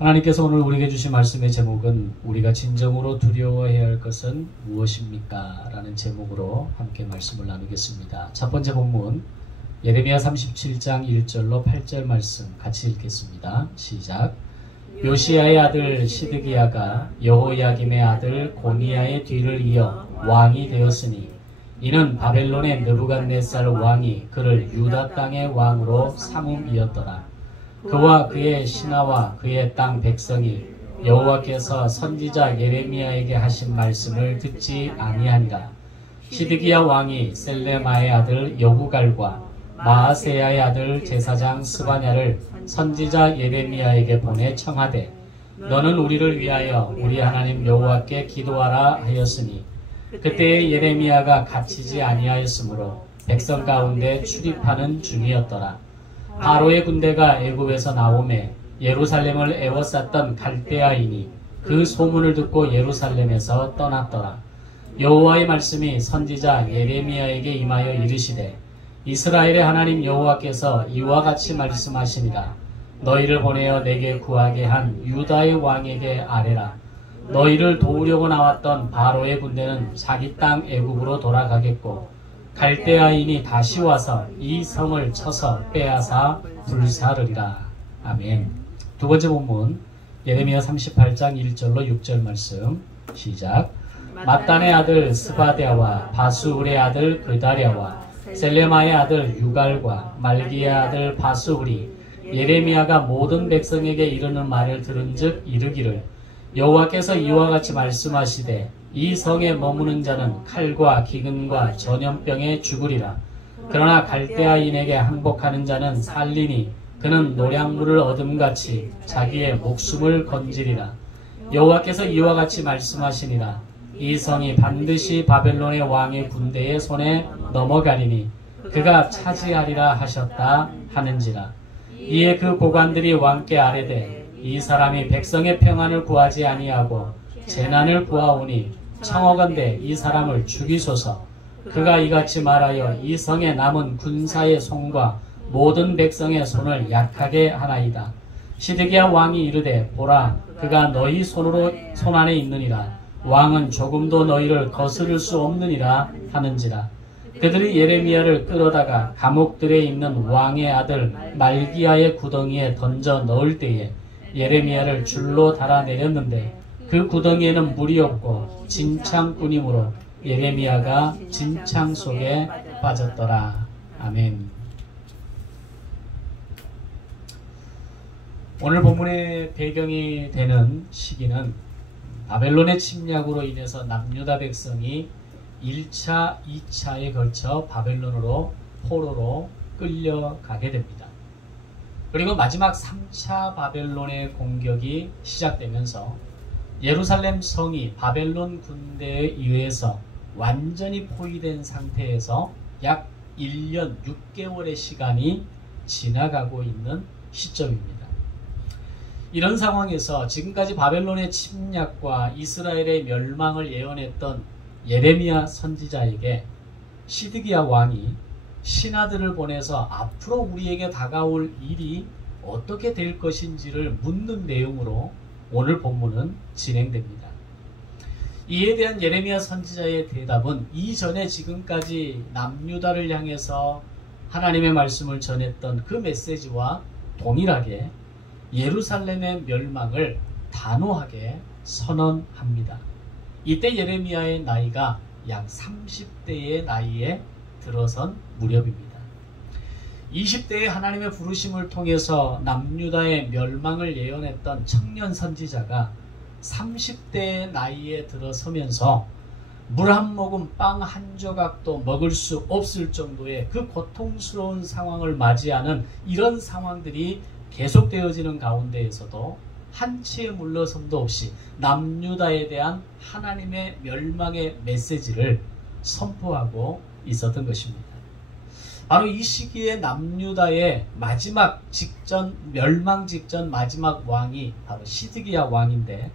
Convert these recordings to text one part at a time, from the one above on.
하나님께서 오늘 우리에게 주신 말씀의 제목은 우리가 진정으로 두려워해야 할 것은 무엇입니까? 라는 제목으로 함께 말씀을 나누겠습니다. 첫 번째 본문 예레미야 37장 1절로 8절 말씀 같이 읽겠습니다. 시작. 요시야의 아들 시드기야가 여호야김의 아들 고니야의 뒤를 이어 왕이 되었으니 이는 바벨론의 느부갓네살 왕이 그를 유다 땅의 왕으로 삼음이었더라. 그와 그의 신하와 그의 땅 백성이 여호와께서 선지자 예레미야에게 하신 말씀을 듣지 아니하니라. 시드기야 왕이 셀레마의 아들 여후갈과 마아세야의 아들 제사장 스바냐를 선지자 예레미야에게 보내 청하되 너는 우리를 위하여 우리 하나님 여호와께 기도하라 하였으니 그때에 예레미야가 갇히지 아니하였으므로 백성 가운데 출입하는 중이었더라. 바로의 군대가 애굽에서 나오매 예루살렘을 에워쌌던 갈대아인이 그 소문을 듣고 예루살렘에서 떠났더라. 여호와의 말씀이 선지자 예레미야에게 임하여 이르시되 이스라엘의 하나님 여호와께서 이와 같이 말씀하시니라. 너희를 보내어 내게 구하게 한 유다의 왕에게 아뢰라. 너희를 도우려고 나왔던 바로의 군대는 자기 땅 애굽으로 돌아가겠고 갈대아인이 다시 와서 이 성을 쳐서 빼앗아 불사르리라. 아멘. 두 번째 본문 예레미야 38장 1절로 6절 말씀 시작. mat단의 아들 스바랴와 바수울의 아들 그다랴와 셀레마의 아들 유갈과 말기의 아들 바수울이 예레미야가 모든 백성에게 이르는 말을 들은즉 이르기를 여호와께서 이와 같이 말씀하시되 이 성에 머무는 자는 칼과 기근과 전염병에 죽으리라. 그러나 갈대아인에게 항복하는 자는 살리니 그는 노량물을 얻음같이 자기의 목숨을 건지리라. 여호와께서 이와 같이 말씀하시니라. 이 성이 반드시 바벨론의 왕의 군대의 손에 넘어가리니 그가 차지하리라 하셨다 하는지라. 이에 그 고관들이 왕께 아뢰되 이 사람이 백성의 평안을 구하지 아니하고 재난을 구하오니 청하건대 이 사람을 죽이소서. 그가 이같이 말하여 이 성에 남은 군사의 손과 모든 백성의 손을 약하게 하나이다. 시드기야 왕이 이르되 보라 그가 너희 손 안에 있느니라. 왕은 조금도 너희를 거스를 수 없느니라 하는지라. 그들이 예레미야를 끌어다가 감옥들에 있는 왕의 아들 말기야의 구덩이에 던져 넣을 때에 예레미야를 줄로 달아내렸는데 그 구덩이에는 물이 없고 진창뿐이므로 예레미야가 진창 속에 빠졌더라. 아멘. 오늘 본문의 배경이 되는 시기는 바벨론의 침략으로 인해서 남유다 백성이 1차, 2차에 걸쳐 바벨론으로 포로로 끌려가게 됩니다. 그리고 마지막 3차 바벨론의 공격이 시작되면서 예루살렘 성이 바벨론 군대에 의해서 완전히 포위된 상태에서 약 1년 6개월의 시간이 지나가고 있는 시점입니다. 이런 상황에서 지금까지 바벨론의 침략과 이스라엘의 멸망을 예언했던 예레미야 선지자에게 시드기야 왕이 신하들을 보내서 앞으로 우리에게 다가올 일이 어떻게 될 것인지를 묻는 내용으로 오늘 본문은 진행됩니다. 이에 대한 예레미야 선지자의 대답은 이전에 지금까지 남유다를 향해서 하나님의 말씀을 전했던 그 메시지와 동일하게 예루살렘의 멸망을 단호하게 선언합니다. 이때 예레미야의 나이가 약 30대의 나이에 들어선 무렵입니다. 20대의 하나님의 부르심을 통해서 남유다의 멸망을 예언했던 청년 선지자가 30대의 나이에 들어서면서 물 한 모금 빵 한 조각도 먹을 수 없을 정도의 그 고통스러운 상황을 맞이하는 이런 상황들이 계속되어지는 가운데에서도 한치의 물러섬도 없이 남유다에 대한 하나님의 멸망의 메시지를 선포하고 있었던 것입니다. 바로 이 시기에 남유다의 마지막 직전, 멸망 직전 마지막 왕이 바로 시드기야 왕인데,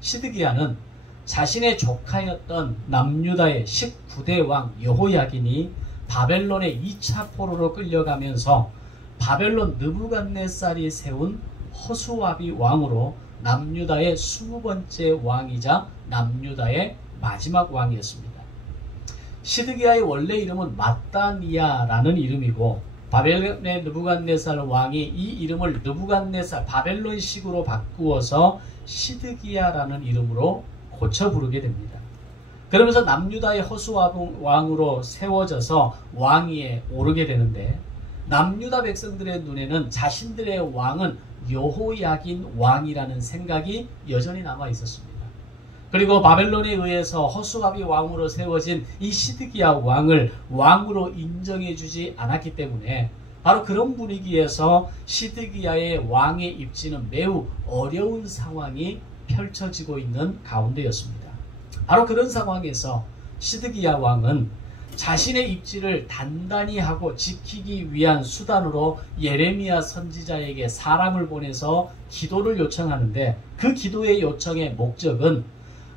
시드기야는 자신의 조카였던 남유다의 19대 왕 여호야긴이 바벨론의 2차 포로로 끌려가면서 바벨론 느부갓네살이 세운 허수아비 왕으로 남유다의 20번째 왕이자 남유다의 마지막 왕이었습니다. 시드기야의 원래 이름은 마따니아라는 이름이고 바벨론의 느부갓네살 왕이 이 이름을 느부갓네살 바벨론식으로 바꾸어서 시드기야라는 이름으로 고쳐 부르게 됩니다. 그러면서 남유다의 허수아비 왕으로 세워져서 왕위에 오르게 되는데 남유다 백성들의 눈에는 자신들의 왕은 여호야긴 왕이라는 생각이 여전히 남아 있었습니다. 그리고 바벨론에 의해서 허수아비 왕으로 세워진 이 시드기야 왕을 왕으로 인정해주지 않았기 때문에 바로 그런 분위기에서 시드기야의 왕의 입지는 매우 어려운 상황이 펼쳐지고 있는 가운데였습니다. 바로 그런 상황에서 시드기야 왕은 자신의 입지를 단단히 하고 지키기 위한 수단으로 예레미야 선지자에게 사람을 보내서 기도를 요청하는데 그 기도의 요청의 목적은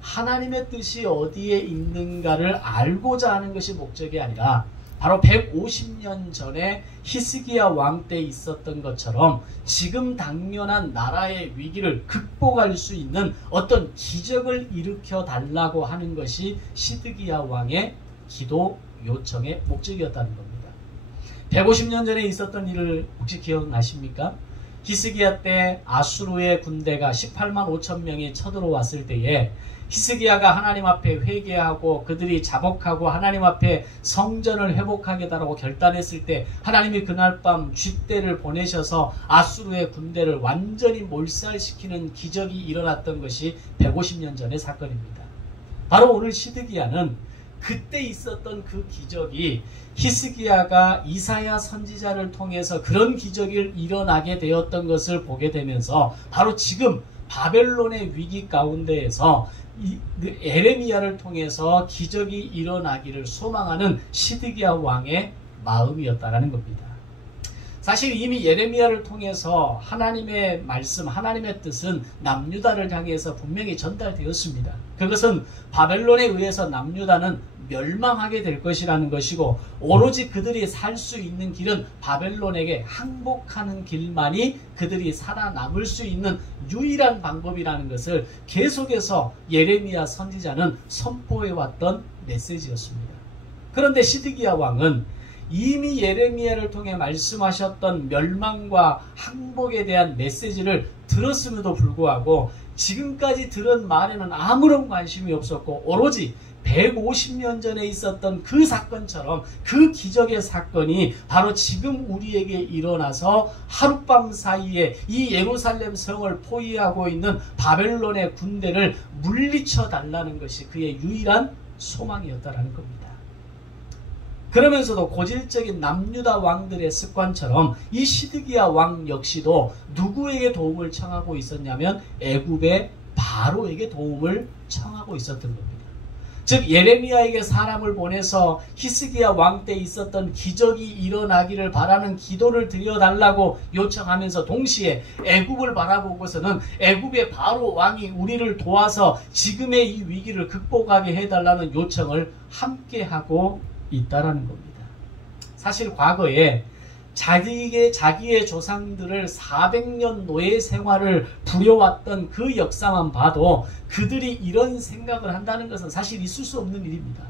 하나님의 뜻이 어디에 있는가를 알고자 하는 것이 목적이 아니라 바로 150년 전에 히스기야 왕 때 있었던 것처럼 지금 당면한 나라의 위기를 극복할 수 있는 어떤 기적을 일으켜 달라고 하는 것이 시드기야 왕의 기도 요청의 목적이었다는 겁니다. 150년 전에 있었던 일을 혹시 기억나십니까? 히스기야 때 아수르의 군대가 18만 5천 명이 쳐들어왔을 때에 히스기야가 하나님 앞에 회개하고 그들이 자복하고 하나님 앞에 성전을 회복하겠다라고 결단했을 때 하나님이 그날 밤 쥐떼를 보내셔서 아수르의 군대를 완전히 몰살시키는 기적이 일어났던 것이 150년 전의 사건입니다. 바로 오늘 시드기야는 그때 있었던 그 기적이 히스기야가 이사야 선지자를 통해서 그런 기적이 일어나게 되었던 것을 보게 되면서 바로 지금 바벨론의 위기 가운데에서 예레미야를 통해서 기적이 일어나기를 소망하는 시드기야 왕의 마음이었다라는 겁니다. 사실 이미 예레미야를 통해서 하나님의 말씀, 하나님의 뜻은 남유다를 향해서 분명히 전달되었습니다. 그것은 바벨론에 의해서 남유다는 멸망하게 될 것이라는 것이고 오로지 그들이 살 수 있는 길은 바벨론에게 항복하는 길만이 그들이 살아남을 수 있는 유일한 방법이라는 것을 계속해서 예레미야 선지자는 선포해왔던 메시지였습니다. 그런데 시드기야 왕은 이미 예레미야를 통해 말씀하셨던 멸망과 항복에 대한 메시지를 들었음에도 불구하고 지금까지 들은 말에는 아무런 관심이 없었고 오로지 150년 전에 있었던 그 사건처럼 그 기적의 사건이 바로 지금 우리에게 일어나서 하룻밤 사이에 이 예루살렘 성을 포위하고 있는 바벨론의 군대를 물리쳐 달라는 것이 그의 유일한 소망이었다라는 겁니다. 그러면서도 고질적인 남유다 왕들의 습관처럼 이 시드기야 왕 역시도 누구에게 도움을 청하고 있었냐면 애굽의 바로에게 도움을 청하고 있었던 겁니다. 즉 예레미야에게 사람을 보내서 히스기야 왕 때 있었던 기적이 일어나기를 바라는 기도를 드려달라고 요청하면서 동시에 애굽을 바라보고서는 애굽의 바로 왕이 우리를 도와서 지금의 이 위기를 극복하게 해달라는 요청을 함께하고 있다라는 겁니다. 사실 과거에 자기의 조상들을 400년 노예 생활을 부려왔던 그 역사만 봐도 그들이 이런 생각을 한다는 것은 사실 있을 수 없는 일입니다.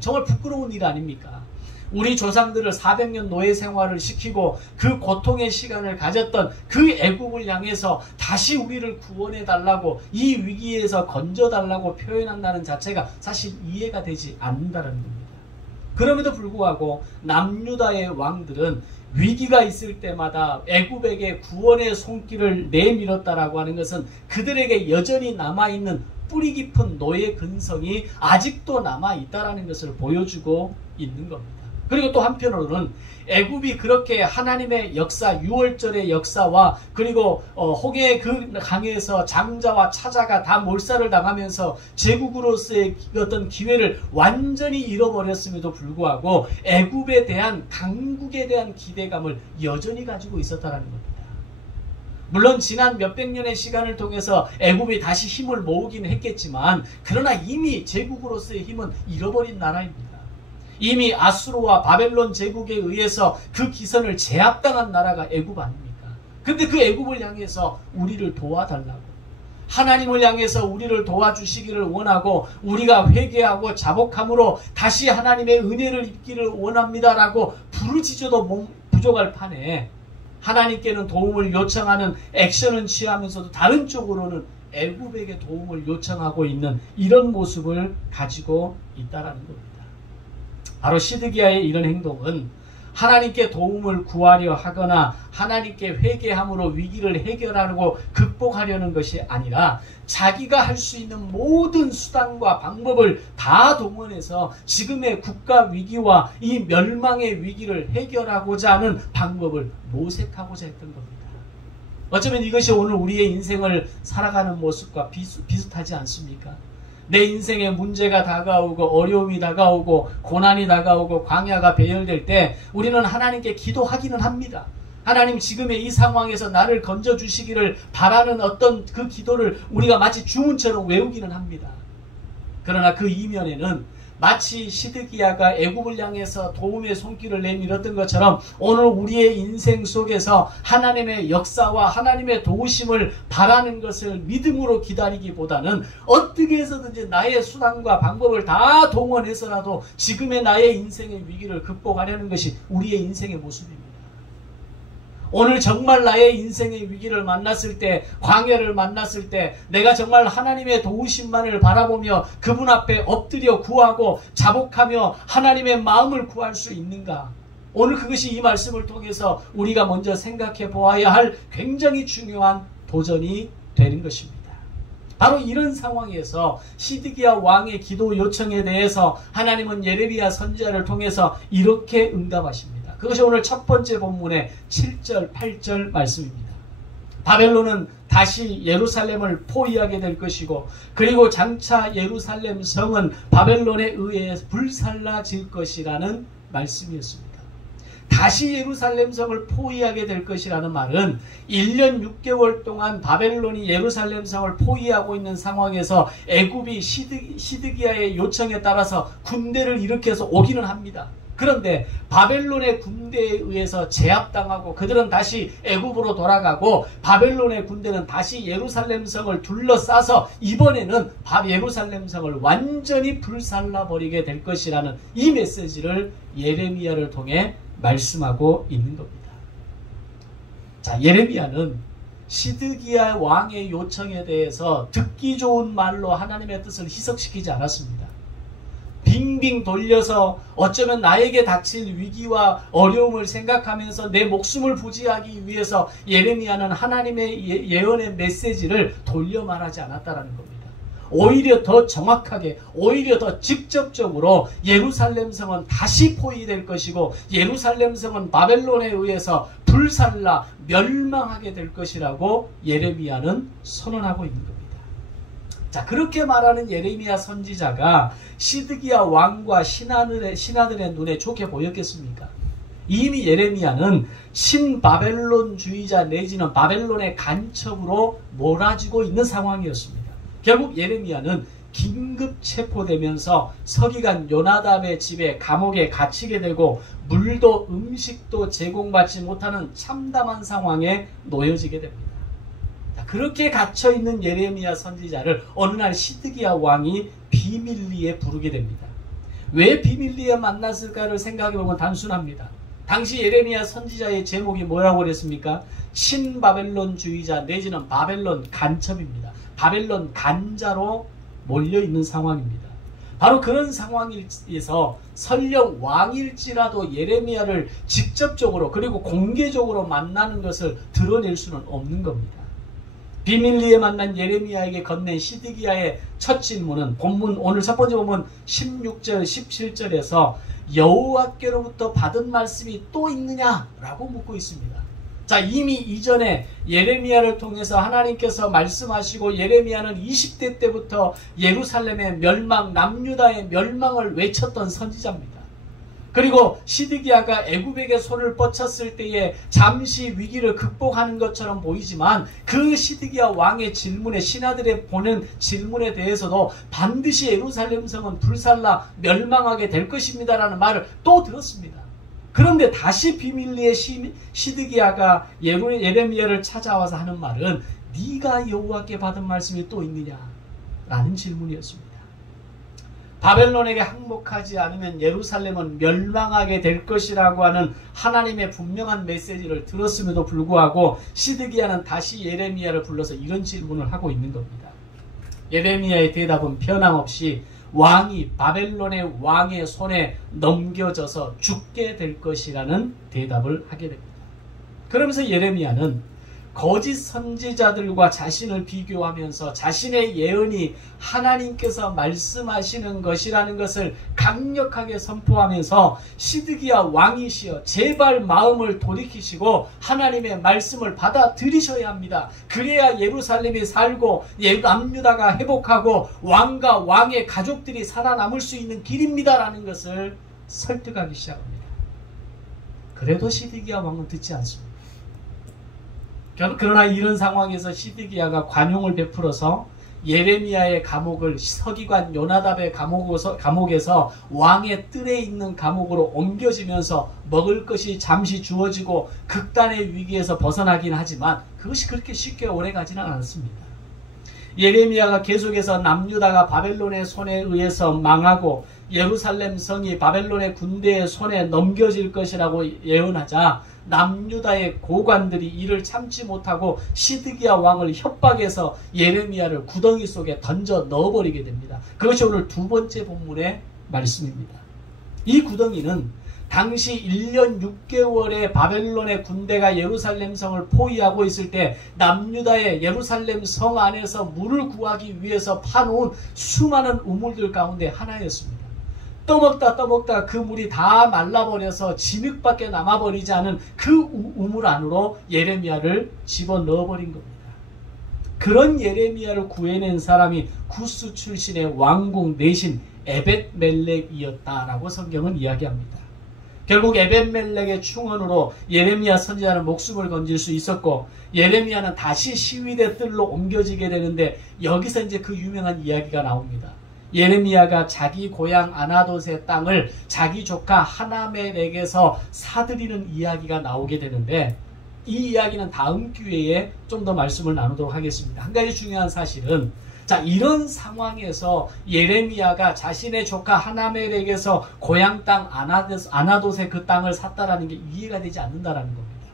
정말 부끄러운 일 아닙니까? 우리 조상들을 400년 노예 생활을 시키고 그 고통의 시간을 가졌던 그 애국을 향해서 다시 우리를 구원해 달라고 이 위기에서 건져 달라고 표현한다는 자체가 사실 이해가 되지 않는다는 겁니다. 그럼에도 불구하고 남유다의 왕들은 위기가 있을 때마다 애굽에게 구원의 손길을 내밀었다라고 하는 것은 그들에게 여전히 남아있는 뿌리 깊은 노예 근성이 아직도 남아있다라는 것을 보여주고 있는 겁니다. 그리고 또 한편으로는 애굽이 그렇게 하나님의 역사, 6월절의 역사와 그리고 홍해의 그 강에서 장자와 차자가 다 몰살을 당하면서 제국으로서의 어떤 기회를 완전히 잃어버렸음에도 불구하고 애굽에 대한 강국에 대한 기대감을 여전히 가지고 있었다는 겁니다. 물론 지난 몇백 년의 시간을 통해서 애굽이 다시 힘을 모으긴 했겠지만 그러나 이미 제국으로서의 힘은 잃어버린 나라입니다. 이미 아수르와 바벨론 제국에 의해서 그 기선을 제압당한 나라가 애굽 아닙니까? 근데 그 애굽을 향해서 우리를 도와달라고, 하나님을 향해서 우리를 도와주시기를 원하고 우리가 회개하고 자복함으로 다시 하나님의 은혜를 입기를 원합니다라고 부르짖어도 부족할 판에 하나님께는 도움을 요청하는 액션은 취하면서도 다른 쪽으로는 애굽에게 도움을 요청하고 있는 이런 모습을 가지고 있다라는 겁니다. 바로 시드기야의 이런 행동은 하나님께 도움을 구하려 하거나 하나님께 회개함으로 위기를 해결하고 극복하려는 것이 아니라 자기가 할 수 있는 모든 수단과 방법을 다 동원해서 지금의 국가 위기와 이 멸망의 위기를 해결하고자 하는 방법을 모색하고자 했던 겁니다. 어쩌면 이것이 오늘 우리의 인생을 살아가는 모습과 비슷하지 않습니까? 내 인생에 문제가 다가오고 어려움이 다가오고 고난이 다가오고 광야가 배열될 때 우리는 하나님께 기도하기는 합니다. 하나님, 지금의 이 상황에서 나를 건져주시기를 바라는 어떤 그 기도를 우리가 마치 주문처럼 외우기는 합니다. 그러나 그 이면에는 마치 시드기야가 애굽을 향해서 도움의 손길을 내밀었던 것처럼 오늘 우리의 인생 속에서 하나님의 역사와 하나님의 도우심을 바라는 것을 믿음으로 기다리기보다는 어떻게 해서든지 나의 수단과 방법을 다 동원해서라도 지금의 나의 인생의 위기를 극복하려는 것이 우리의 인생의 모습입니다. 오늘 정말 나의 인생의 위기를 만났을 때, 광야를 만났을 때 내가 정말 하나님의 도우심만을 바라보며 그분 앞에 엎드려 구하고 자복하며 하나님의 마음을 구할 수 있는가? 오늘 그것이 이 말씀을 통해서 우리가 먼저 생각해 보아야 할 굉장히 중요한 도전이 되는 것입니다. 바로 이런 상황에서 시드기야 왕의 기도 요청에 대해서 하나님은 예레미야 선지자를 통해서 이렇게 응답하십니다. 그것이 오늘 첫 번째 본문의 7절, 8절 말씀입니다. 바벨론은 다시 예루살렘을 포위하게 될 것이고 그리고 장차 예루살렘 성은 바벨론에 의해 불살라질 것이라는 말씀이었습니다. 다시 예루살렘 성을 포위하게 될 것이라는 말은 1년 6개월 동안 바벨론이 예루살렘 성을 포위하고 있는 상황에서 애굽이 시드기야의 요청에 따라서 군대를 일으켜서 오기는 합니다. 그런데 바벨론의 군대에 의해서 제압당하고 그들은 다시 애굽으로 돌아가고 바벨론의 군대는 다시 예루살렘 성을 둘러싸서 이번에는 예루살렘 성을 완전히 불살라버리게 될 것이라는 이 메시지를 예레미야를 통해 말씀하고 있는 겁니다. 자, 예레미야는 시드기야 왕의 요청에 대해서 듣기 좋은 말로 하나님의 뜻을 희석시키지 않았습니다. 빙빙 돌려서 어쩌면 나에게 닥칠 위기와 어려움을 생각하면서 내 목숨을 부지하기 위해서 예레미야는 하나님의 예언의 메시지를 돌려 말하지 않았다는 겁니다. 오히려 더 정확하게, 오히려 더 직접적으로 예루살렘 성은 다시 포위될 것이고 예루살렘 성은 바벨론에 의해서 불살라 멸망하게 될 것이라고 예레미야는 선언하고 있는 겁니다. 자, 그렇게 말하는 예레미야 선지자가 시드기야 왕과 신하들의 눈에 좋게 보였겠습니까? 이미 예레미야는 신바벨론주의자 내지는 바벨론의 간첩으로 몰아지고 있는 상황이었습니다. 결국 예레미야는 긴급 체포되면서 서기관 요나답의 집에 감옥에 갇히게 되고 물도 음식도 제공받지 못하는 참담한 상황에 놓여지게 됩니다. 그렇게 갇혀있는 예레미야 선지자를 어느 날 시드기야 왕이 비밀리에 부르게 됩니다. 왜 비밀리에 만났을까를 생각해보면 단순합니다. 당시 예레미야 선지자의 제목이 뭐라고 그랬습니까? 친바벨론주의자 내지는 바벨론 간첩입니다. 바벨론 간자로 몰려있는 상황입니다. 바로 그런 상황에서 설령 왕일지라도 예레미야를 직접적으로 그리고 공개적으로 만나는 것을 드러낼 수는 없는 겁니다. 비밀리에 만난 예레미야에게 건넨 시드기야의 첫 질문은 본문 오늘 첫 번째 본문 16절 17절에서 여호와께로부터 받은 말씀이 또 있느냐라고 묻고 있습니다. 자, 이미 이전에 예레미야를 통해서 하나님께서 말씀하시고 예레미야는 20대 때부터 예루살렘의 멸망, 남유다의 멸망을 외쳤던 선지자입니다. 그리고 시드기야가 애굽에게 손을 뻗쳤을 때에 잠시 위기를 극복하는 것처럼 보이지만 그 시드기야 왕의 질문에 신하들의 보낸 질문에 대해서도 반드시 예루살렘 성은 불살라 멸망하게 될 것입니다라는 말을 또 들었습니다. 그런데 다시 비밀리에 시드기야가 예레미야를 찾아와서 하는 말은 네가 여호와께 받은 말씀이 또 있느냐? 라는 질문이었습니다. 바벨론에게 항복하지 않으면 예루살렘은 멸망하게 될 것이라고 하는 하나님의 분명한 메시지를 들었음에도 불구하고 시드기야는 다시 예레미야를 불러서 이런 질문을 하고 있는 겁니다. 예레미야의 대답은 변함없이 왕이 바벨론의 왕의 손에 넘겨져서 죽게 될 것이라는 대답을 하게 됩니다. 그러면서 예레미야는 거짓 선지자들과 자신을 비교하면서 자신의 예언이 하나님께서 말씀하시는 것이라는 것을 강력하게 선포하면서 시드기야 왕이시여 제발 마음을 돌이키시고 하나님의 말씀을 받아들이셔야 합니다. 그래야 예루살렘이 살고 남유다가 회복하고 왕과 왕의 가족들이 살아남을 수 있는 길입니다라는 것을 설득하기 시작합니다. 그래도 시드기야 왕은 듣지 않습니다. 그러나 이런 상황에서 시드기야가 관용을 베풀어서 예레미야의 감옥을 서기관 요나답의 감옥에서 왕의 뜰에 있는 감옥으로 옮겨지면서 먹을 것이 잠시 주어지고 극단의 위기에서 벗어나긴 하지만 그것이 그렇게 쉽게 오래가지는 않았습니다. 예레미야가 계속해서 남유다가 바벨론의 손에 의해서 망하고 예루살렘 성이 바벨론의 군대의 손에 넘겨질 것이라고 예언하자 남유다의 고관들이 이를 참지 못하고 시드기야 왕을 협박해서 예레미야를 구덩이 속에 던져 넣어버리게 됩니다. 그것이 오늘 두 번째 본문의 말씀입니다. 이 구덩이는 당시 1년 6개월의 바벨론의 군대가 예루살렘 성을 포위하고 있을 때 남유다의 예루살렘 성 안에서 물을 구하기 위해서 파놓은 수많은 우물들 가운데 하나였습니다. 떠먹다 그 물이 다 말라버려서 진흙밖에 남아버리지 않은 그 우물 안으로 예레미야를 집어넣어버린 겁니다. 그런 예레미야를 구해낸 사람이 구스 출신의 왕궁 내신 에벳멜렉이었다라고 성경은 이야기합니다. 결국 에벳멜렉의 충언으로 예레미야 선지자는 목숨을 건질 수 있었고 예레미야는 다시 시위대 뜰로 옮겨지게 되는데 여기서 이제 그 유명한 이야기가 나옵니다. 예레미야가 자기 고향 아나돗의 땅을 자기 조카 하나멜에게서 사들이는 이야기가 나오게 되는데 이 이야기는 다음 기회에 좀 더 말씀을 나누도록 하겠습니다. 한 가지 중요한 사실은 이런 상황에서 예레미야가 자신의 조카 하나멜에게서 고향 땅 아나돗의 그 땅을 샀다라는 게 이해가 되지 않는다라는 겁니다.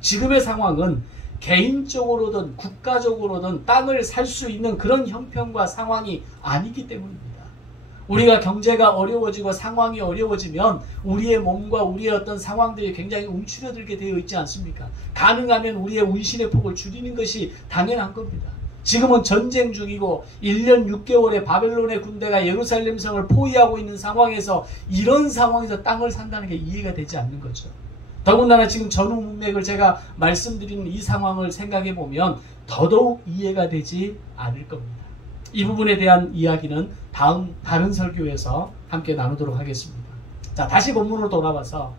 지금의 상황은 개인적으로든 국가적으로든 땅을 살 수 있는 그런 형편과 상황이 아니기 때문입니다. 우리가 경제가 어려워지고 상황이 어려워지면 우리의 몸과 우리의 어떤 상황들이 굉장히 움츠러들게 되어 있지 않습니까? 가능하면 우리의 운신의 폭을 줄이는 것이 당연한 겁니다. 지금은 전쟁 중이고 1년 6개월의 바벨론의 군대가 예루살렘 성을 포위하고 있는 상황에서 이런 상황에서 땅을 산다는 게 이해가 되지 않는 거죠. 더군다나 지금 전후 문맥을 제가 말씀드리는 이 상황을 생각해 보면 더더욱 이해가 되지 않을 겁니다. 이 부분에 대한 이야기는 다른 설교에서 함께 나누도록 하겠습니다. 다시 본문으로 돌아와서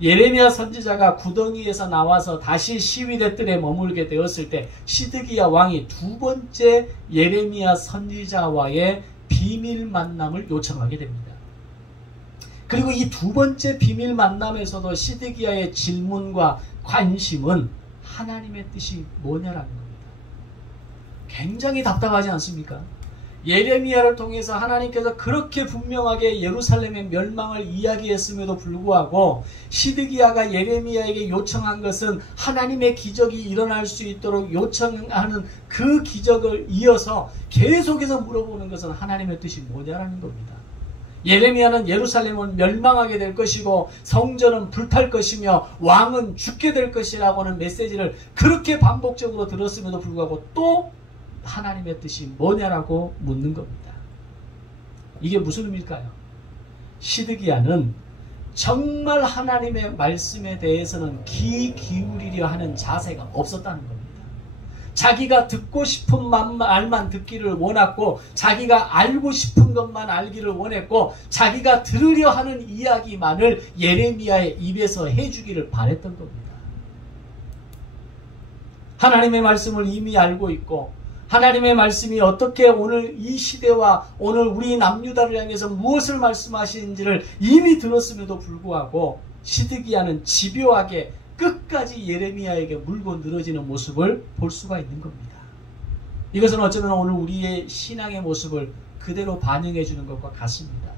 예레미야 선지자가 구덩이에서 나와서 다시 시위대 뜰에 머물게 되었을 때 시드기야 왕이 두 번째 예레미야 선지자와의 비밀 만남을 요청하게 됩니다. 그리고 이 두 번째 비밀 만남에서도 시드기야의 질문과 관심은 하나님의 뜻이 뭐냐라는 겁니다. 굉장히 답답하지 않습니까? 예레미야를 통해서 하나님께서 그렇게 분명하게 예루살렘의 멸망을 이야기했음에도 불구하고 시드기야가 예레미야에게 요청한 것은 하나님의 기적이 일어날 수 있도록 요청하는 그 기적을 이어서 계속해서 물어보는 것은 하나님의 뜻이 뭐냐라는 겁니다. 예레미야는 예루살렘은 멸망하게 될 것이고 성전은 불탈 것이며 왕은 죽게 될 것이라고 하는 메시지를 그렇게 반복적으로 들었음에도 불구하고 또 하나님의 뜻이 뭐냐라고 묻는 겁니다. 이게 무슨 의미일까요? 시드기야는 정말 하나님의 말씀에 대해서는 귀 기울이려 하는 자세가 없었다는 겁니다. 자기가 듣고 싶은 말만 듣기를 원했고 자기가 알고 싶은 것만 알기를 원했고 자기가 들으려 하는 이야기만을 예레미야의 입에서 해주기를 바랬던 겁니다. 하나님의 말씀을 이미 알고 있고 하나님의 말씀이 어떻게 오늘 이 시대와 오늘 우리 남유다를 향해서 무엇을 말씀하시는지를 이미 들었음에도 불구하고 시드기야는 집요하게 끝까지 예레미야에게 물고 늘어지는 모습을 볼 수가 있는 겁니다. 이것은 어쩌면 오늘 우리의 신앙의 모습을 그대로 반영해 주는 것과 같습니다.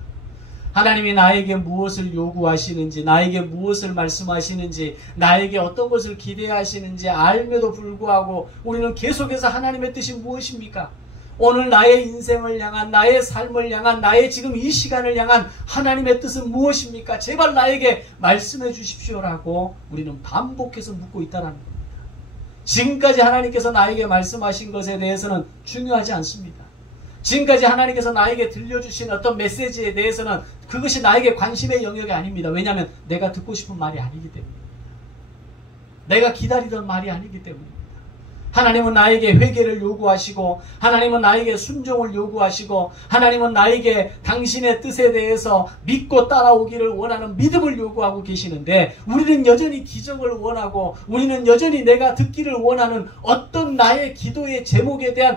하나님이 나에게 무엇을 요구하시는지, 나에게 무엇을 말씀하시는지, 나에게 어떤 것을 기대하시는지 알면도 불구하고 우리는 계속해서 하나님의 뜻이 무엇입니까? 오늘 나의 인생을 향한, 나의 삶을 향한, 나의 지금 이 시간을 향한 하나님의 뜻은 무엇입니까? 제발 나에게 말씀해 주십시오라고 우리는 반복해서 묻고 있다는 겁니다. 지금까지 하나님께서 나에게 말씀하신 것에 대해서는 중요하지 않습니다. 지금까지 하나님께서 나에게 들려주신 어떤 메시지에 대해서는 그것이 나에게 관심의 영역이 아닙니다. 왜냐하면 내가 듣고 싶은 말이 아니기 때문입니다. 내가 기다리던 말이 아니기 때문입니다. 하나님은 나에게 회개를 요구하시고, 하나님은 나에게 순종을 요구하시고, 하나님은 나에게 당신의 뜻에 대해서 믿고 따라오기를 원하는 믿음을 요구하고 계시는데, 우리는 여전히 기적을 원하고, 우리는 여전히 내가 듣기를 원하는 어떤 나의 기도의 제목에 대한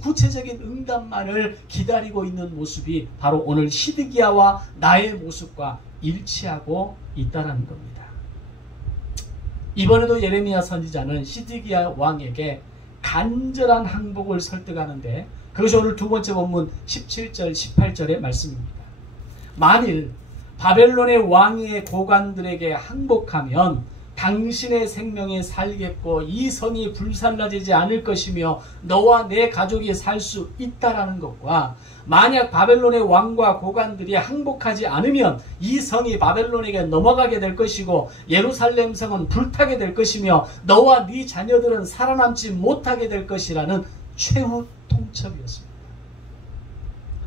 구체적인 응답만을 기다리고 있는 모습이 바로 오늘 시드기야와 나의 모습과 일치하고 있다는 겁니다. 이번에도 예레미야 선지자는 시드기야 왕에게 간절한 항복을 설득하는데, 그것이 오늘 두 번째 본문 17절 18절의 말씀입니다. 만일 바벨론의 왕의 고관들에게 항복하면 당신의 생명이 살겠고 이 성이 불살라지지 않을 것이며 너와 내 가족이 살 수 있다라는 것과, 만약 바벨론의 왕과 고관들이 항복하지 않으면 이 성이 바벨론에게 넘어가게 될 것이고 예루살렘 성은 불타게 될 것이며 너와 네 자녀들은 살아남지 못하게 될 것이라는 최후 통첩이었습니다.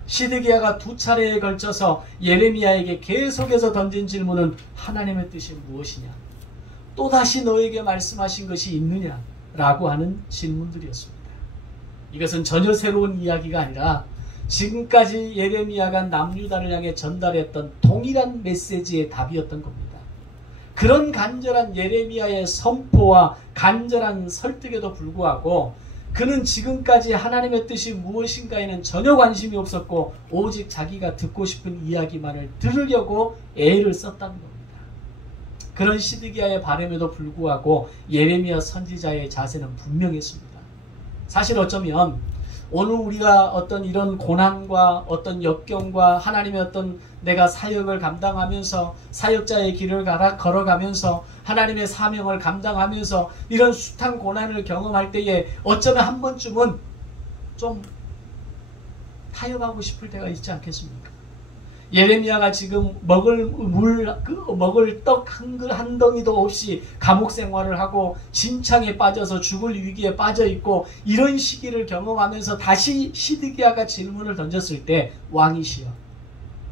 시드기야가 두 차례에 걸쳐서 예레미야에게 계속해서 던진 질문은 하나님의 뜻이 무엇이냐, 또다시 너에게 말씀하신 것이 있느냐 라고 하는 질문들이었습니다. 이것은 전혀 새로운 이야기가 아니라 지금까지 예레미야가 남유다를 향해 전달했던 동일한 메시지의 답이었던 겁니다. 그런 간절한 예레미야의 선포와 간절한 설득에도 불구하고 그는 지금까지 하나님의 뜻이 무엇인가에는 전혀 관심이 없었고 오직 자기가 듣고 싶은 이야기만을 들으려고 애를 썼다는 겁니다. 그런 시드기야의 바람에도 불구하고 예레미야 선지자의 자세는 분명했습니다. 사실 어쩌면 오늘 우리가 어떤 이런 고난과 어떤 역경과 하나님의 어떤 내가 사역을 감당하면서 사역자의 길을 걸어가면서 하나님의 사명을 감당하면서 이런 숱한 고난을 경험할 때에 어쩌면 한 번쯤은 좀 타협하고 싶을 때가 있지 않겠습니까? 예레미야가 지금 먹을 떡 한 덩이도 없이 감옥 생활을 하고 진창에 빠져서 죽을 위기에 빠져 있고 이런 시기를 경험하면서 다시 시드기야가 질문을 던졌을 때, 왕이시여,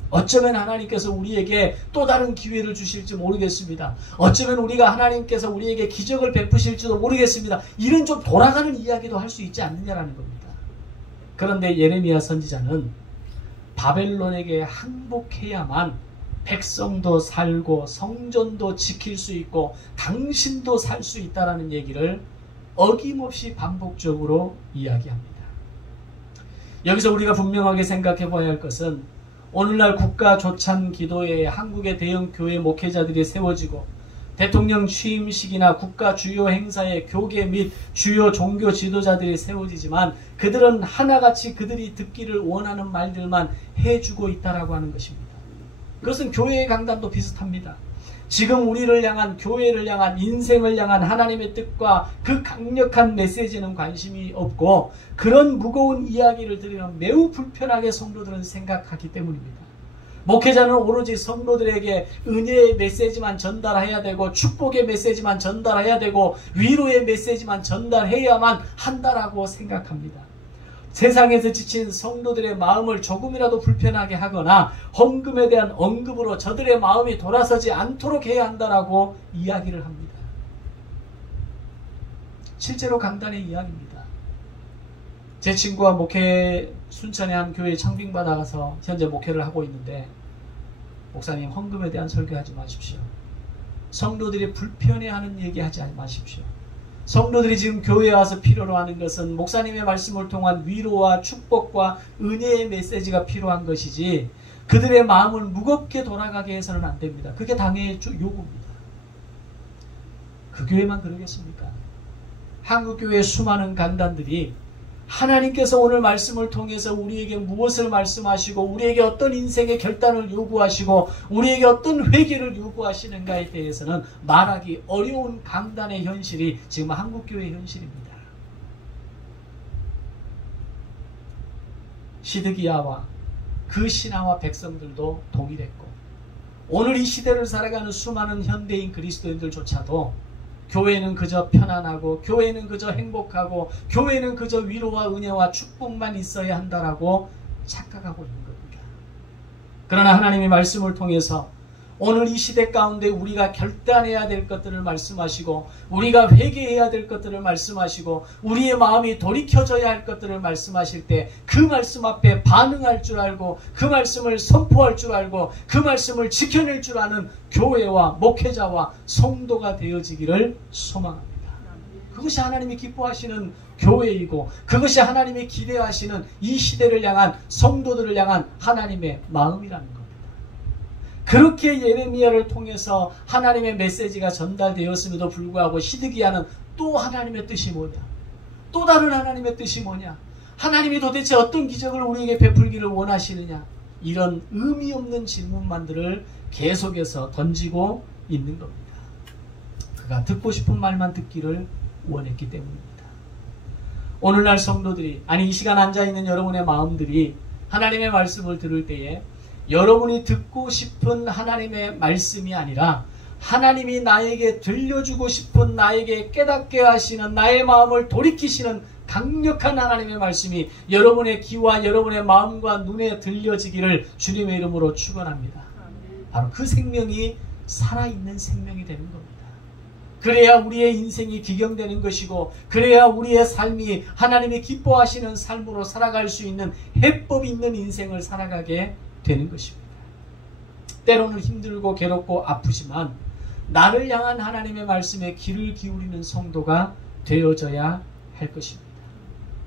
어쩌면 하나님께서 우리에게 또 다른 기회를 주실지 모르겠습니다. 어쩌면 하나님께서 우리에게 기적을 베푸실지도 모르겠습니다. 이런 좀 돌아가는 이야기도 할 수 있지 않느냐라는 겁니다. 그런데 예레미야 선지자는 바벨론에게 항복해야만 백성도 살고 성전도 지킬 수 있고 당신도 살 수 있다는 얘기를 어김없이 반복적으로 이야기합니다. 여기서 우리가 분명하게 생각해 봐야 할 것은 오늘날 국가 조찬 기도회에 한국의 대형 교회 목회자들이 세워지고 대통령 취임식이나 국가 주요 행사에 교계 및 주요 종교 지도자들이 세워지지만 그들은 하나같이 그들이 듣기를 원하는 말들만 해주고 있다라고 하는 것입니다. 그것은 교회의 강단도 비슷합니다. 지금 우리를 향한, 교회를 향한, 인생을 향한 하나님의 뜻과 그 강력한 메시지는 관심이 없고 그런 무거운 이야기를 들으면 매우 불편하게 성도들은 생각하기 때문입니다. 목회자는 오로지 성도들에게 은혜의 메시지만 전달해야 되고 축복의 메시지만 전달해야 되고 위로의 메시지만 전달해야만 한다라고 생각합니다. 세상에서 지친 성도들의 마음을 조금이라도 불편하게 하거나 헌금에 대한 언급으로 저들의 마음이 돌아서지 않도록 해야 한다라고 이야기를 합니다. 실제로 강단의 이야기입니다. 제 친구가 순천의 한 교회에 청빙받아서 현재 목회를 하고 있는데, 목사님, 헌금에 대한 설교하지 마십시오. 성도들이 불편해하는 얘기하지 마십시오. 성도들이 지금 교회에 와서 필요로 하는 것은 목사님의 말씀을 통한 위로와 축복과 은혜의 메시지가 필요한 것이지 그들의 마음을 무겁게 돌아가게 해서는 안 됩니다. 그게 당의 요구입니다. 그 교회만 그러겠습니까? 한국교회의 수많은 강단들이 하나님께서 오늘 말씀을 통해서 우리에게 무엇을 말씀하시고 우리에게 어떤 인생의 결단을 요구하시고 우리에게 어떤 회개를 요구하시는가에 대해서는 말하기 어려운 강단의 현실이 지금 한국교회의 현실입니다. 시드기야와 그 신하와 백성들도 동일했고 오늘 이 시대를 살아가는 수많은 현대인 그리스도인들조차도 교회는 그저 편안하고 교회는 그저 행복하고 교회는 그저 위로와 은혜와 축복만 있어야 한다라고 착각하고 있는 겁니다. 그러나 하나님의 말씀을 통해서 오늘 이 시대 가운데 우리가 결단해야 될 것들을 말씀하시고 우리가 회개해야 될 것들을 말씀하시고 우리의 마음이 돌이켜져야 할 것들을 말씀하실 때 그 말씀 앞에 반응할 줄 알고 그 말씀을 선포할 줄 알고 그 말씀을 지켜낼 줄 아는 교회와 목회자와 성도가 되어지기를 소망합니다. 그것이 하나님이 기뻐하시는 교회이고 그것이 하나님이 기대하시는 이 시대를 향한 성도들을 향한 하나님의 마음이라는 겁니다. 그렇게 예레미야를 통해서 하나님의 메시지가 전달되었음에도 불구하고 시드기야는 또 하나님의 뜻이 뭐냐? 또 다른 하나님의 뜻이 뭐냐? 하나님이 도대체 어떤 기적을 우리에게 베풀기를 원하시느냐? 이런 의미 없는 질문만들을 계속해서 던지고 있는 겁니다. 그가 듣고 싶은 말만 듣기를 원했기 때문입니다. 오늘날 성도들이 아니 이 시간 앉아있는 여러분의 마음들이 하나님의 말씀을 들을 때에 여러분이 듣고 싶은 하나님의 말씀이 아니라 하나님이 나에게 들려주고 싶은 나에게 깨닫게 하시는 나의 마음을 돌이키시는 강력한 하나님의 말씀이 여러분의 귀와 여러분의 마음과 눈에 들려지기를 주님의 이름으로 축원합니다. 바로 그 생명이 살아있는 생명이 되는 겁니다. 그래야 우리의 인생이 기경되는 것이고 그래야 우리의 삶이 하나님이 기뻐하시는 삶으로 살아갈 수 있는 해법 있는 인생을 살아가게 되는 것입니다. 때로는 힘들고 괴롭고 아프지만 나를 향한 하나님의 말씀에 귀를 기울이는 성도가 되어져야 할 것입니다.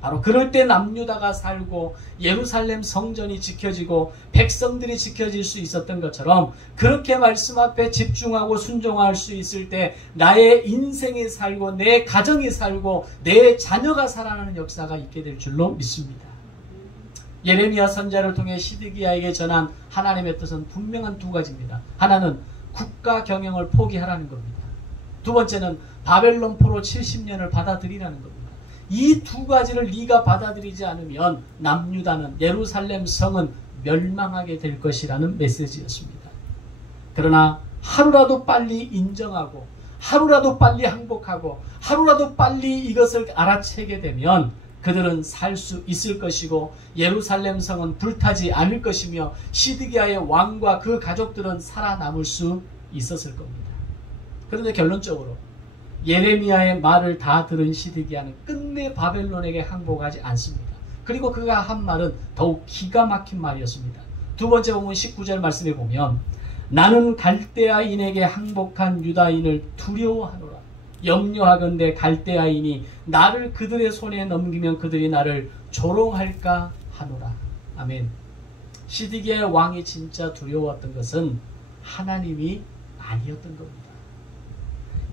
바로 그럴 때 남유다가 살고 예루살렘 성전이 지켜지고 백성들이 지켜질 수 있었던 것처럼 그렇게 말씀 앞에 집중하고 순종할 수 있을 때 나의 인생이 살고 내 가정이 살고 내 자녀가 살아나는 역사가 있게 될 줄로 믿습니다. 예레미야 선지자를 통해 시드기야에게 전한 하나님의 뜻은 분명한 두 가지입니다. 하나는 국가 경영을 포기하라는 겁니다. 두 번째는 바벨론 포로 70년을 받아들이라는 겁니다. 이 두 가지를 네가 받아들이지 않으면 남유다는 예루살렘 성은 멸망하게 될 것이라는 메시지였습니다. 그러나 하루라도 빨리 인정하고 하루라도 빨리 항복하고 하루라도 빨리 이것을 알아채게 되면 그들은 살 수 있을 것이고 예루살렘 성은 불타지 않을 것이며 시드기야의 왕과 그 가족들은 살아남을 수 있었을 겁니다. 그런데 결론적으로 예레미야의 말을 다 들은 시드기야는 끝내 바벨론에게 항복하지 않습니다. 그리고 그가 한 말은 더욱 기가 막힌 말이었습니다. 두 번째 본문 19절 말씀에 보면 나는 갈대아인에게 항복한 유다인을 두려워하노라. 염려하건대 갈대아인이 나를 그들의 손에 넘기면 그들이 나를 조롱할까 하노라. 아멘. 시드기야의 왕이 진짜 두려웠던 것은 하나님이 아니었던 겁니다.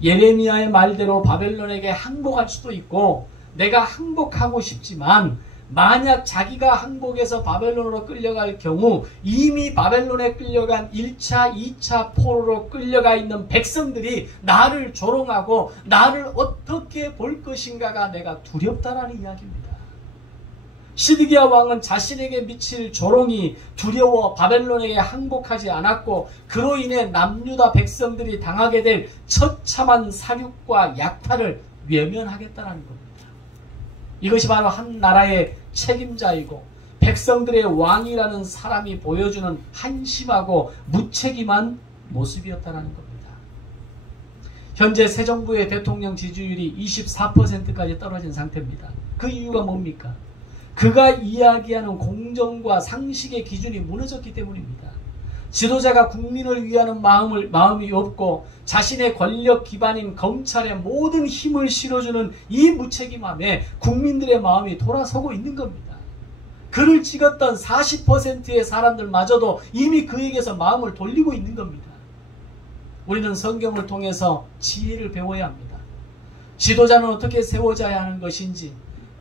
예레미야의 말대로 바벨론에게 항복할 수도 있고 내가 항복하고 싶지만 만약 자기가 항복해서 바벨론으로 끌려갈 경우 이미 바벨론에 끌려간 1차, 2차 포로로 끌려가 있는 백성들이 나를 조롱하고 나를 어떻게 볼 것인가가 내가 두렵다라는 이야기입니다. 시드기야 왕은 자신에게 미칠 조롱이 두려워 바벨론에게 항복하지 않았고 그로 인해 남유다 백성들이 당하게 될 처참한 사륙과 약탈을 외면하겠다는 겁니다. 이것이 바로 한 나라의 책임자이고 백성들의 왕이라는 사람이 보여주는 한심하고 무책임한 모습이었다는 겁니다. 현재 새 정부의 대통령 지지율이 24%까지 떨어진 상태입니다. 그 이유가 뭡니까? 그가 이야기하는 공정과 상식의 기준이 무너졌기 때문입니다. 지도자가 국민을 위하는 마음이 없고 자신의 권력 기반인 검찰에 모든 힘을 실어주는 이 무책임함에 국민들의 마음이 돌아서고 있는 겁니다. 그를 찍었던 40%의 사람들마저도 이미 그에게서 마음을 돌리고 있는 겁니다. 우리는 성경을 통해서 지혜를 배워야 합니다. 지도자는 어떻게 세워져야 하는 것인지,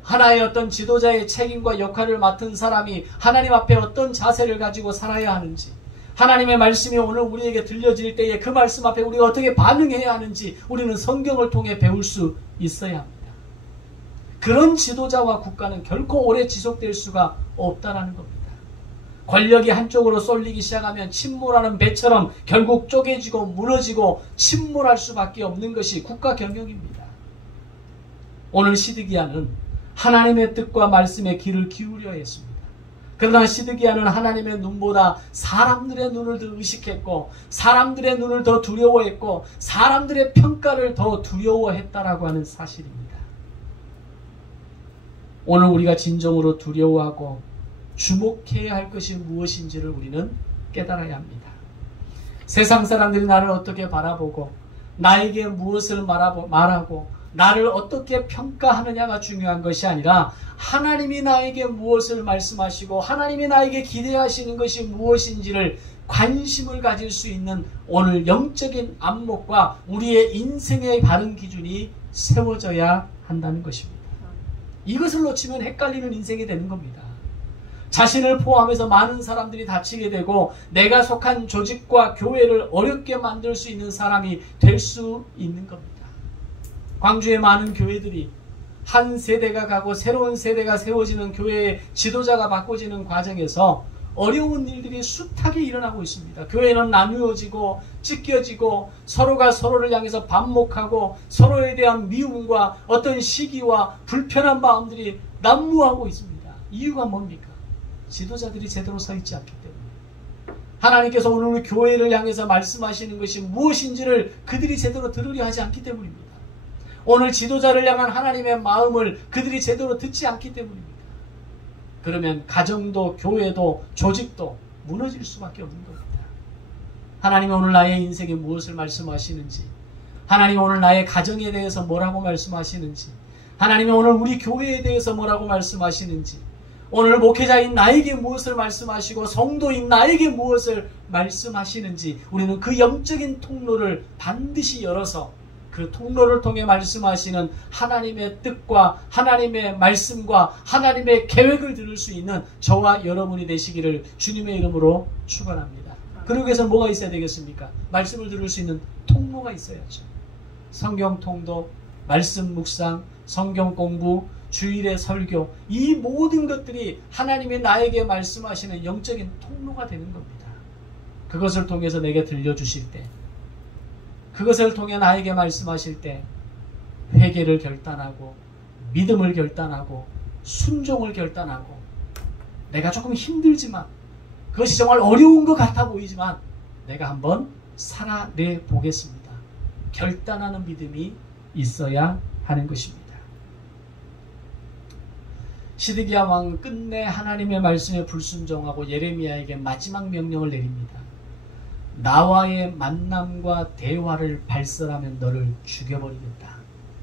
하나의 어떤 지도자의 책임과 역할을 맡은 사람이 하나님 앞에 어떤 자세를 가지고 살아야 하는지, 하나님의 말씀이 오늘 우리에게 들려질 때에 그 말씀 앞에 우리가 어떻게 반응해야 하는지 우리는 성경을 통해 배울 수 있어야 합니다. 그런 지도자와 국가는 결코 오래 지속될 수가 없다는 겁니다. 권력이 한쪽으로 쏠리기 시작하면 침몰하는 배처럼 결국 쪼개지고 무너지고 침몰할 수밖에 없는 것이 국가 경영입니다. 오늘 시드기야는 하나님의 뜻과 말씀에 귀를 기울여야 했습니다. 그러나 시드기야는 하나님의 눈보다 사람들의 눈을 더 의식했고, 사람들의 눈을 더 두려워했고, 사람들의 평가를 더 두려워했다라고 하는 사실입니다. 오늘 우리가 진정으로 두려워하고 주목해야 할 것이 무엇인지를 우리는 깨달아야 합니다. 세상 사람들이 나를 어떻게 바라보고 나에게 무엇을 말하고 나를 어떻게 평가하느냐가 중요한 것이 아니라 하나님이 나에게 무엇을 말씀하시고 하나님이 나에게 기대하시는 것이 무엇인지를 관심을 가질 수 있는 오늘 영적인 안목과 우리의 인생의 바른 기준이 세워져야 한다는 것입니다. 이것을 놓치면 헷갈리는 인생이 되는 겁니다. 자신을 포함해서 많은 사람들이 다치게 되고 내가 속한 조직과 교회를 어렵게 만들 수 있는 사람이 될 수 있는 겁니다. 광주의 많은 교회들이 한 세대가 가고 새로운 세대가 세워지는 교회의 지도자가 바꿔지는 과정에서 어려운 일들이 숱하게 일어나고 있습니다. 교회는 나누어지고 찢겨지고 서로가 서로를 향해서 반목하고 서로에 대한 미움과 어떤 시기와 불편한 마음들이 난무하고 있습니다. 이유가 뭡니까? 지도자들이 제대로 서 있지 않기 때문에. 하나님께서 오늘 우리 교회를 향해서 말씀하시는 것이 무엇인지를 그들이 제대로 들으려 하지 않기 때문입니다. 오늘 지도자를 향한 하나님의 마음을 그들이 제대로 듣지 않기 때문입니다. 그러면 가정도 교회도 조직도 무너질 수밖에 없는 겁니다. 하나님이 오늘 나의 인생에 무엇을 말씀하시는지, 하나님이 오늘 나의 가정에 대해서 뭐라고 말씀하시는지, 하나님이 오늘 우리 교회에 대해서 뭐라고 말씀하시는지, 오늘 목회자인 나에게 무엇을 말씀하시고 성도인 나에게 무엇을 말씀하시는지 우리는 그 영적인 통로를 반드시 열어서 그 통로를 통해 말씀하시는 하나님의 뜻과 하나님의 말씀과 하나님의 계획을 들을 수 있는 저와 여러분이 되시기를 주님의 이름으로 축원합니다. 그러기 위해서 뭐가 있어야 되겠습니까? 말씀을 들을 수 있는 통로가 있어야죠. 성경 통독, 말씀 묵상, 성경 공부, 주일의 설교, 이 모든 것들이 하나님이 나에게 말씀하시는 영적인 통로가 되는 겁니다. 그것을 통해서 내게 들려주실 때, 그것을 통해 나에게 말씀하실 때 회개를 결단하고 믿음을 결단하고 순종을 결단하고 내가 조금 힘들지만 그것이 정말 어려운 것 같아 보이지만 내가 한번 살아내 보겠습니다. 결단하는 믿음이 있어야 하는 것입니다. 시드기야 왕은 끝내 하나님의 말씀에 불순종하고 예레미야에게 마지막 명령을 내립니다. 나와의 만남과 대화를 발설하면 너를 죽여버리겠다.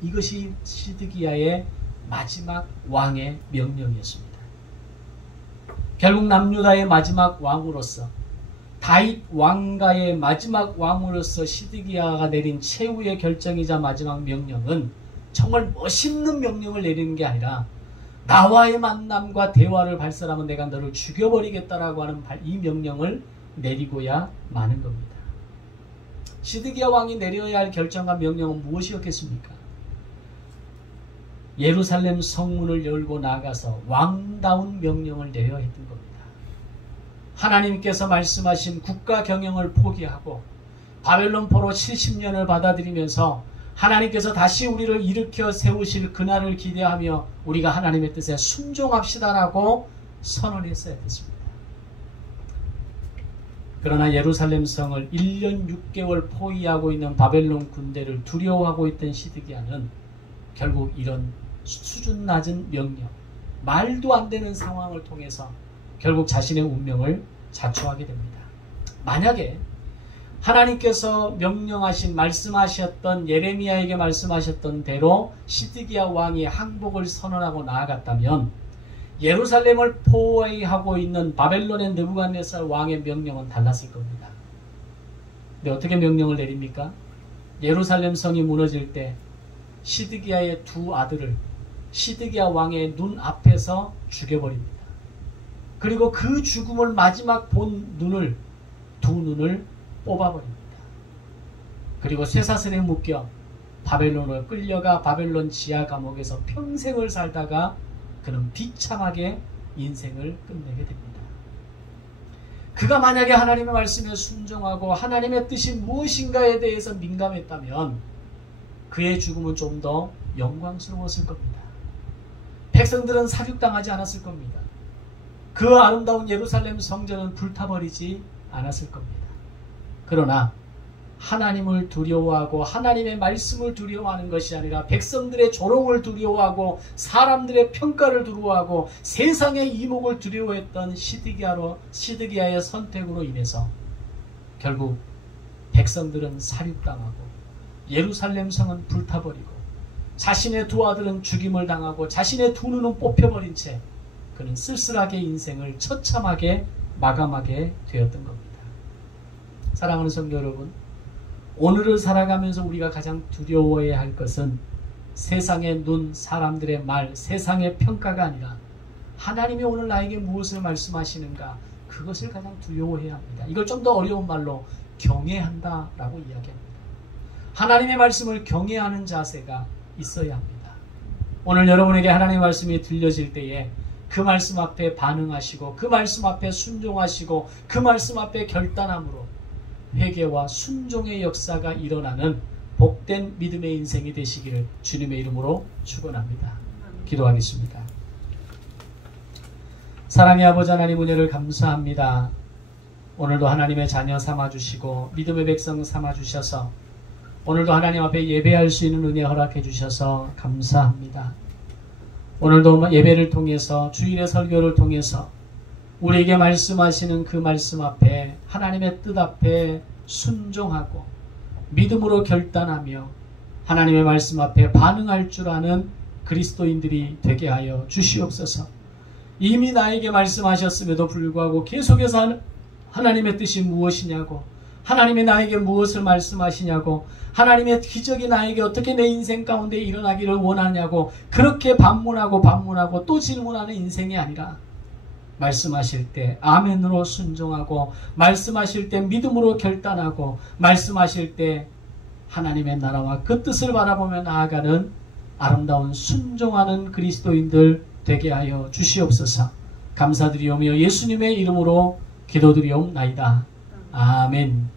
이것이 시드기야의 마지막 왕의 명령이었습니다. 결국 남유다의 마지막 왕으로서, 다윗 왕가의 마지막 왕으로서 시드기야가 내린 최후의 결정이자 마지막 명령은 정말 멋있는 명령을 내리는 게 아니라 나와의 만남과 대화를 발설하면 내가 너를 죽여버리겠다라고 하는 이 명령을 내리고야 마는 겁니다. 시드기야 왕이 내려야 할 결정과 명령은 무엇이었겠습니까? 예루살렘 성문을 열고 나가서 왕다운 명령을 내려야 했던 겁니다. 하나님께서 말씀하신 국가 경영을 포기하고 바벨론 포로 70년을 받아들이면서 하나님께서 다시 우리를 일으켜 세우실 그날을 기대하며 우리가 하나님의 뜻에 순종합시다라고 선언했어야 됐습니다. 그러나 예루살렘 성을 1년 6개월 포위하고 있는 바벨론 군대를 두려워하고 있던 시드기야는 결국 이런 수준 낮은 명령, 말도 안 되는 상황을 통해서 결국 자신의 운명을 자초하게 됩니다. 만약에 하나님께서 명령하신 말씀하셨던 예레미야에게 말씀하셨던 대로 시드기야 왕이 항복을 선언하고 나아갔다면 예루살렘을 포위하고 있는 바벨론의 느부갓네살 왕의 명령은 달랐을 겁니다. 근데 어떻게 명령을 내립니까? 예루살렘 성이 무너질 때 시드기야의 두 아들을 시드기야 왕의 눈 앞에서 죽여버립니다. 그리고 그 죽음을 마지막 본 눈을, 두 눈을 뽑아버립니다. 그리고 쇠사슬에 묶여 바벨론으로 끌려가 바벨론 지하 감옥에서 평생을 살다가 그는 비참하게 인생을 끝내게 됩니다. 그가 만약에 하나님의 말씀에 순종하고 하나님의 뜻이 무엇인가에 대해서 민감했다면 그의 죽음은 좀 더 영광스러웠을 겁니다. 백성들은 사륙당하지 않았을 겁니다. 그 아름다운 예루살렘 성전은 불타버리지 않았을 겁니다. 그러나 하나님을 두려워하고 하나님의 말씀을 두려워하는 것이 아니라 백성들의 조롱을 두려워하고 사람들의 평가를 두려워하고 세상의 이목을 두려워했던 시드기야의 선택으로 인해서 결국 백성들은 사륙당하고 예루살렘 성은 불타버리고 자신의 두 아들은 죽임을 당하고 자신의 두 눈은 뽑혀버린 채 그는 쓸쓸하게 인생을 처참하게 마감하게 되었던 겁니다. 사랑하는 성도 여러분, 오늘을 살아가면서 우리가 가장 두려워해야 할 것은 세상의 눈, 사람들의 말, 세상의 평가가 아니라 하나님이 오늘 나에게 무엇을 말씀하시는가, 그것을 가장 두려워해야 합니다. 이걸 좀 더 어려운 말로 경외한다라고 이야기합니다. 하나님의 말씀을 경외하는 자세가 있어야 합니다. 오늘 여러분에게 하나님의 말씀이 들려질 때에 그 말씀 앞에 반응하시고 그 말씀 앞에 순종하시고 그 말씀 앞에 결단함으로 회개와 순종의 역사가 일어나는 복된 믿음의 인생이 되시기를 주님의 이름으로 축원합니다. 기도하겠습니다. 사랑의 아버지 하나님, 은혜를 감사합니다. 오늘도 하나님의 자녀 삼아주시고 믿음의 백성 삼아주셔서 오늘도 하나님 앞에 예배할 수 있는 은혜 허락해 주셔서 감사합니다. 오늘도 예배를 통해서 주일의 설교를 통해서 우리에게 말씀하시는 그 말씀 앞에 하나님의 뜻 앞에 순종하고 믿음으로 결단하며 하나님의 말씀 앞에 반응할 줄 아는 그리스도인들이 되게 하여 주시옵소서. 이미 나에게 말씀하셨음에도 불구하고 계속해서 하나님의 뜻이 무엇이냐고, 하나님이 나에게 무엇을 말씀하시냐고, 하나님의 기적이 나에게 어떻게 내 인생 가운데 일어나기를 원하냐고 그렇게 반문하고 또 질문하는 인생이 아니라 말씀하실 때 아멘으로 순종하고 말씀하실 때 믿음으로 결단하고 말씀하실 때 하나님의 나라와 그 뜻을 바라보며 나아가는 아름다운 순종하는 그리스도인들 되게 하여 주시옵소서. 감사드리오며 예수님의 이름으로 기도드리옵나이다. 아멘.